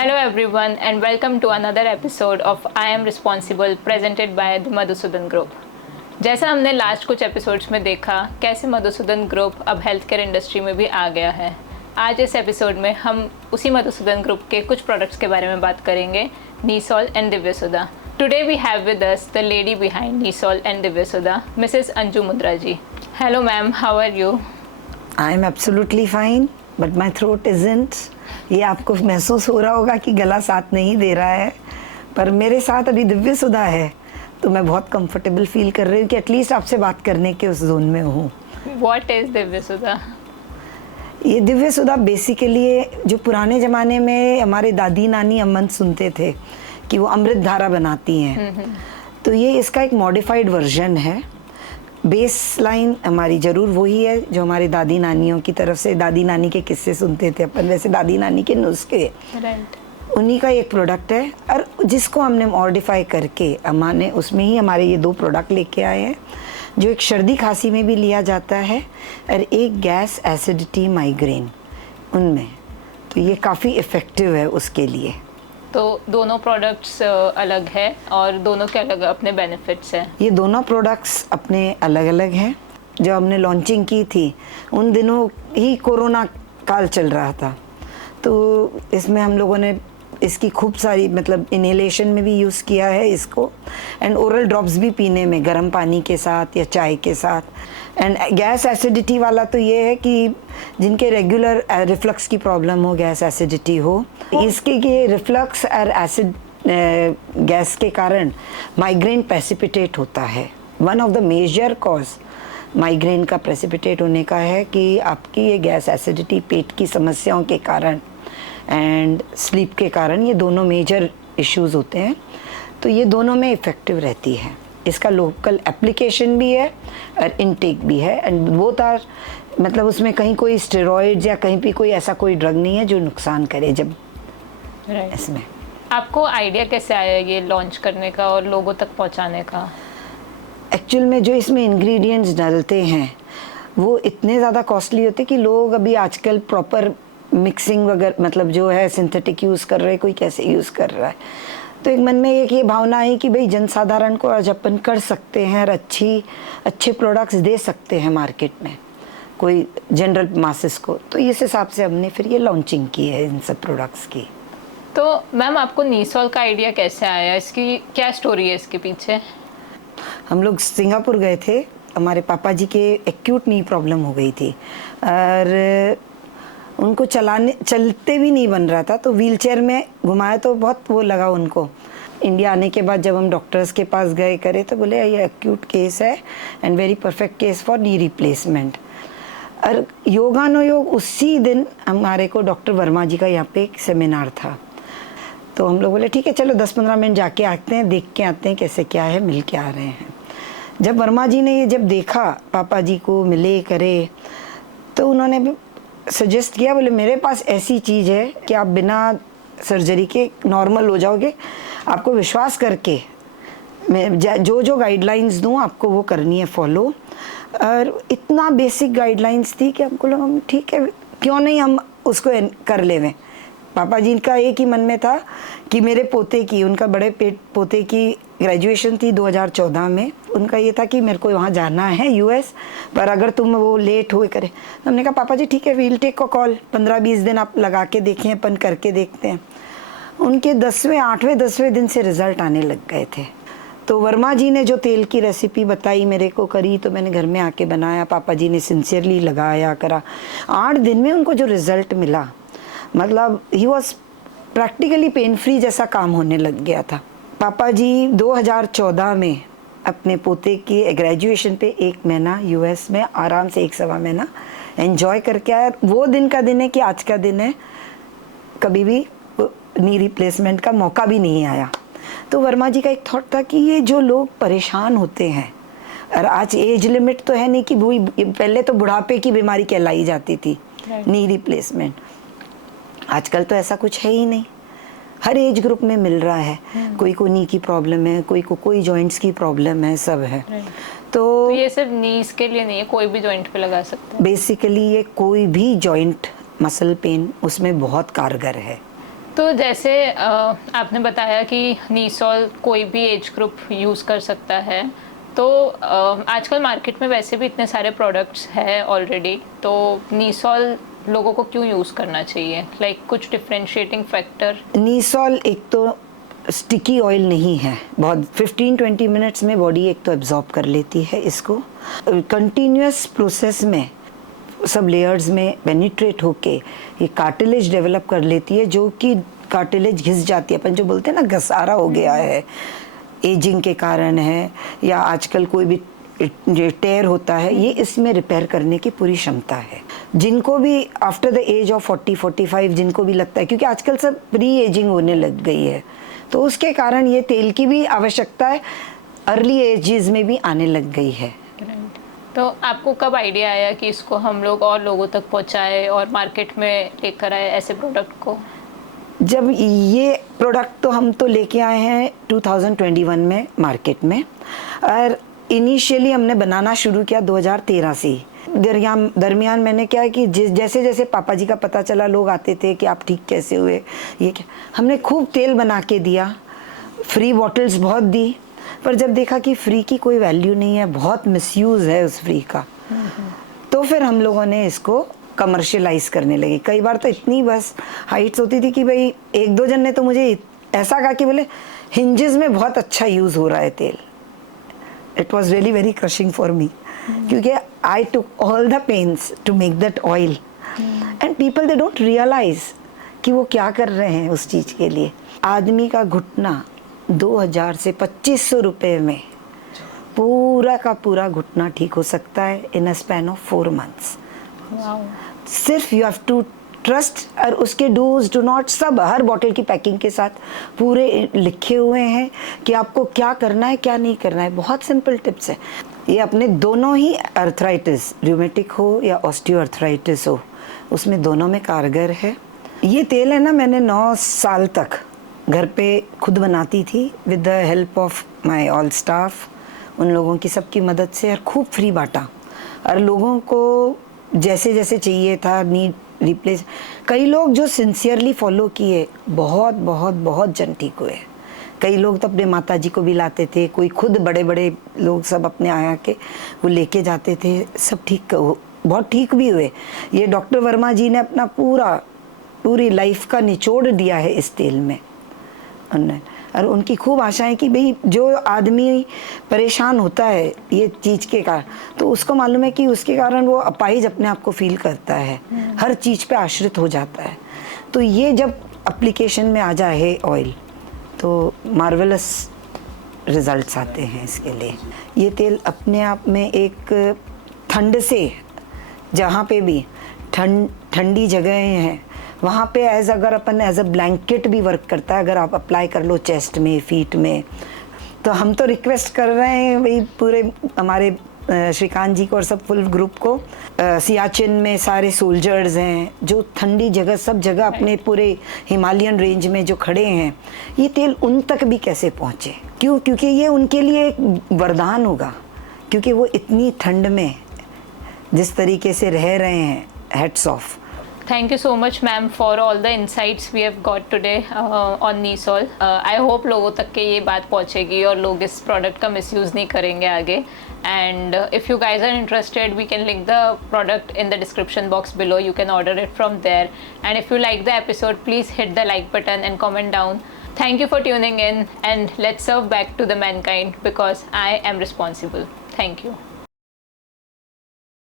Hello everyone and welcome to another episode of I Am Responsible presented by the Madhusudan group. जैसा हमने last कुछ episodes में देखा कैसे मधुसूदन ग्रुप अब हेल्थ केयर इंडस्ट्री में भी आ गया है। आज इस एपिसोड में हम उसी मधुसूदन ग्रुप के कुछ प्रोडक्ट्स के बारे में बात करेंगे, Neesol and Divyasudha. Today we have with us the lady behind Neesol and Divyasudha, Mrs Anju Mundra ji. Hello ma'am, how are you? I am absolutely fine but my throat isn't. ये आपको महसूस हो रहा होगा कि गला साथ नहीं दे रहा है, पर मेरे साथ अभी दिव्यसुधा है तो मैं बहुत कंफर्टेबल फील कर रही हूँ कि एटलीस्ट आपसे बात करने के उस जोन में हूँ। What is Divyasudha? ये दिव्यसुधा बेसिकली जो पुराने ज़माने में हमारे दादी नानी अम्मन सुनते थे कि वो अमृत धारा बनाती हैं, तो ये इसका एक मॉडिफाइड वर्जन है। बेस लाइन हमारी ज़रूर वही है जो हमारे दादी नानियों की तरफ से, दादी नानी के किस्से सुनते थे अपन, वैसे दादी नानी के नुस्खे उन्हीं का एक प्रोडक्ट है, और जिसको हमने मॉडिफाई करके हमने उसमें ही हमारे ये दो प्रोडक्ट लेके आए हैं जो एक सर्दी खांसी में भी लिया जाता है और एक गैस एसिडिटी माइग्रेन उनमें, तो ये काफ़ी इफ़ेक्टिव है उसके लिए। तो दोनों प्रोडक्ट्स अलग है और दोनों के अलग अपने बेनिफिट्स हैं। ये दोनों प्रोडक्ट्स अपने अलग अलग हैं। जब हमने लॉन्चिंग की थी उन दिनों ही कोरोना काल चल रहा था, तो इसमें हम लोगों ने इसकी खूब सारी मतलब इनहेलेशन में भी यूज़ किया है इसको, एंड ओरल ड्रॉप्स भी पीने में गर्म पानी के साथ या चाय के साथ। एंड गैस एसिडिटी वाला तो ये है कि जिनके रेगुलर रिफ्लक्स की प्रॉब्लम हो, गैस एसिडिटी हो, इसके ये रिफ्लक्स और एसिड गैस के कारण माइग्रेन प्रेसिपिटेट होता है। One of the major cause migraine का प्रेसिपिटेट होने का है कि आपकी ये गैस एसिडिटी पेट की समस्याओं के कारण एंड स्लीप के कारण, ये दोनों मेजर इश्यूज होते हैं, तो ये दोनों में इफ़ेक्टिव रहती है। इसका लोकल एप्लीकेशन भी है और इनटेक भी है, एंड बोथ आर मतलब उसमें कहीं कोई स्टेरॉइड्स या कहीं भी कोई ऐसा कोई ड्रग नहीं है जो नुकसान करे। जब इसमें आपको आइडिया कैसे आया ये लॉन्च करने का और लोगों तक पहुंचाने का? एक्चुअल में जो इसमें इंग्रेडिएंट्स डालते हैं वो इतने ज़्यादा कॉस्टली होते कि लोग अभी आजकल प्रॉपर मिक्सिंग वगैरह मतलब जो है सिंथेटिक यूज़ कर रहे हैं, कोई कैसे यूज़ कर रहा है। तो एक मन में एक ये भावना है कि भाई जनसाधारण को आज अपन कर सकते हैं और अच्छे प्रोडक्ट्स दे सकते हैं मार्केट में, कोई जनरल मासेस को, तो इस हिसाब से हमने फिर ये लॉन्चिंग की है इन सब प्रोडक्ट्स की। तो मैम आपको नीसॉल का आइडिया कैसे आया, इसकी क्या स्टोरी है इसके पीछे? हम लोग सिंगापुर गए थे, हमारे पापा जी के एक्यूट नी प्रॉब्लम हो गई थी और उनको चलते भी नहीं बन रहा था, तो व्हीलचेयर में घुमाया तो बहुत वो लगा उनको। इंडिया आने के बाद जब हम डॉक्टर्स के पास गए करे तो बोले ये एक्यूट केस है and very perfect case for knee replacement. और योगानुयोग उसी दिन हमारे को डॉक्टर वर्मा जी का यहाँ पे एक सेमिनार था, तो हम लोग बोले ठीक है चलो 10-15 मिनट जाके आते हैं, देख के आते हैं कैसे क्या है, मिल के आ रहे हैं। जब वर्मा जी ने ये जब देखा पापा जी को मिले करे, तो उन्होंने सजेस्ट किया, बोले मेरे पास ऐसी चीज़ है कि आप बिना सर्जरी के नॉर्मल हो जाओगे, आपको विश्वास करके मैं जो गाइडलाइंस दूँ आपको वो करनी है फॉलो। और इतना बेसिक गाइडलाइंस थी कि हमको लगा ठीक है क्यों नहीं हम उसको कर लेवें। पापा जी का एक ही मन में था कि मेरे पोते की, उनका बड़े पोते की ग्रेजुएशन थी 2014 में, उनका ये था कि मेरे को वहाँ जाना है यूएस, पर अगर तुम वो लेट हुए करे, तो हमने कहा पापा जी ठीक है वील टेक अ कॉल, 15-20 दिन आप लगा के देखें, अपन करके देखते हैं। उनके 8वें-10वें दिन से रिज़ल्ट आने लग गए थे। तो वर्मा जी ने जो तेल की रेसिपी बताई मेरे को करी, तो मैंने घर में आके बनाया, पापा जी ने सिंसियरली लगाया करा। 8 दिन में उनको जो रिज़ल्ट मिला, मतलब he was practically pain free जैसा काम होने लग गया था। पापा जी 2014 में अपने पोते की ग्रेजुएशन पे 1 महीना यूएस में आराम से 1-1.25 महीना एंजॉय करके आया। वो दिन का दिन है कि आज का दिन है, कभी भी नी रिप्लेसमेंट का मौका भी नहीं आया। तो वर्मा जी का एक थॉट था कि ये जो लोग परेशान होते हैं, और आज एज लिमिट तो है नहीं कि वो पहले तो बुढ़ापे की बीमारी कहलाई जाती थी नी रिप्लेसमेंट, आजकल तो ऐसा कुछ है ही नहीं, हर एज ग्रुप में मिल रहा है। कोई को नी की प्रॉब्लम है, कोई को कोई जॉइंट्स की प्रॉब्लम है, सब है। तो ये सिर्फ नीज के लिए नहीं है, कोई भी जॉइंट पे लगा सकते हैं। बेसिकली ये कोई भी जॉइंट मसल पेन उसमें बहुत कारगर है। तो जैसे आपने बताया कि नीसॉल कोई भी एज ग्रुप यूज़ कर सकता है, तो आजकल मार्केट में वैसे भी इतने सारे प्रोडक्ट्स हैं ऑलरेडी, तो नीसॉल लोगों को क्यों यूज़ करना चाहिए? लाइक कुछ डिफरेंशिएटिंग फैक्टर? नीसॉल एक तो स्टिकी ऑयल नहीं है, बहुत 15-20 मिनट्स में बॉडी एक तो एब्जॉर्ब कर लेती है इसको। कंटिन्यूस प्रोसेस में सब लेयर्स में पेनिट्रेट होके ये कार्टिलेज डेवलप कर लेती है, जो कि कार्टिलेज घिस जाती है, अपन जो बोलते हैं ना घसारा हो गया है, एजिंग के कारण है या आजकल कोई भी टेयर होता है, ये इसमें रिपेयर करने की पूरी क्षमता है। जिनको भी आफ्टर द एज ऑफ 40-45 जिनको भी लगता है, क्योंकि आजकल सब प्री एजिंग होने लग गई है, तो उसके कारण ये तेल की भी आवश्यकता है अर्ली एजेस में भी आने लग गई है। तो आपको कब आइडिया आया कि इसको हम लोग और लोगों तक पहुंचाए और मार्केट में लेकर आए ऐसे प्रोडक्ट को? जब ये प्रोडक्ट तो हम तो लेके आए हैं 2021 में मार्केट में, और इनिशियली हमने बनाना शुरू किया 2013 से। दरमियान मैंने क्या है कि जैसे जैसे पापा जी का पता चला, लोग आते थे कि आप ठीक कैसे हुए, ये क्या, हमने खूब तेल बना के दिया, फ्री बॉटल्स बहुत दी, पर जब देखा कि फ्री की कोई वैल्यू नहीं है, बहुत मिसयूज़ है उस फ्री का, तो फिर हम लोगों ने इसको कमर्शियलाइज करने लगे। कई बार तो इतनी बस हाइट्स होती थी कि भाई एक दो जन ने तो मुझे ऐसा कहा कि बोले हिंजेस में बहुत अच्छा यूज़ हो रहा है तेल। It was really very crushing for me, क्योंकि I took all the pains to make that oil, and people they don't realize कि वो क्या कर रहे हैं उस चीज़ के लिए। आदमी का घुटना 2000 से 2500 रुपये में पूरा का पूरा घुटना ठीक हो सकता है इन अ स्पैन ऑफ 4 months। सिर्फ यू हैव टू ट्रस्ट, और उसके डूज डू नॉट सब हर बॉटल की पैकिंग के साथ पूरे लिखे हुए हैं कि आपको क्या करना है क्या नहीं करना है। बहुत सिंपल टिप्स है ये, अपने दोनों ही अर्थराइटिस, रूमेटिक हो या ऑस्टियोआर्थराइटिस हो, उसमें दोनों में कारगर है। ये तेल है ना, मैंने 9 साल तक घर पे खुद बनाती थी with the help of my all staff, उन लोगों की सबकी मदद से, और खूब फ्री बांटा, और लोगों को जैसे जैसे चाहिए था नीड रिप्लेस। कई लोग जो सिंसियरली फॉलो किए, बहुत बहुत बहुत जन ठीक हुए। कई लोग तो अपने माता जी को भी लाते थे, कोई खुद बड़े बड़े लोग सब अपने आया के वो लेके जाते थे, सब ठीक, बहुत ठीक भी हुए। ये डॉक्टर वर्मा जी ने अपना पूरी लाइफ का निचोड़ दिया है इस तेल में उन्होंने, और उनकी खूब आशाएं कि भाई जो आदमी परेशान होता है ये चीज़ के कारण, तो उसको मालूम है कि उसके कारण वो अपाहिज अपने आप को फील करता है, हर चीज़ पे आश्रित हो जाता है। तो ये जब एप्लीकेशन में आ जाए ऑयल, तो मार्वेलस रिजल्ट्स आते हैं इसके लिए। ये तेल अपने आप में एक ठंड से, जहाँ पे भी ठंडी जगहें हैं वहाँ पे अगर अपन एज अ ब्लैंकेट भी वर्क करता है, अगर आप अप्लाई कर लो चेस्ट में, फीट में। तो हम तो रिक्वेस्ट कर रहे हैं वही पूरे हमारे श्रीकांत जी को और सब फुल ग्रुप को, सियाचिन में सारे सोल्जर्स हैं जो ठंडी जगह सब जगह अपने पूरे हिमालयन रेंज में जो खड़े हैं, ये तेल उन तक भी कैसे पहुँचे। क्यों? क्योंकि ये उनके लिए एक वरदान होगा, क्योंकि वो इतनी ठंड में जिस तरीके से रह रहे हैं। Heads of. Thank you so much ma'am for all the insights we have got today on Nisol. I hope लोगों तक के ये बात पहुँचेगी और लोग इस प्रोडक्ट का मिसयूज़ नहीं करेंगे आगे। And if you guys are interested, we can link the product in the description box below. You can order it from there. And if you like the episode, please hit the like button and comment down. Thank you for tuning in, and let's serve back to the mankind because I am responsible. Thank you.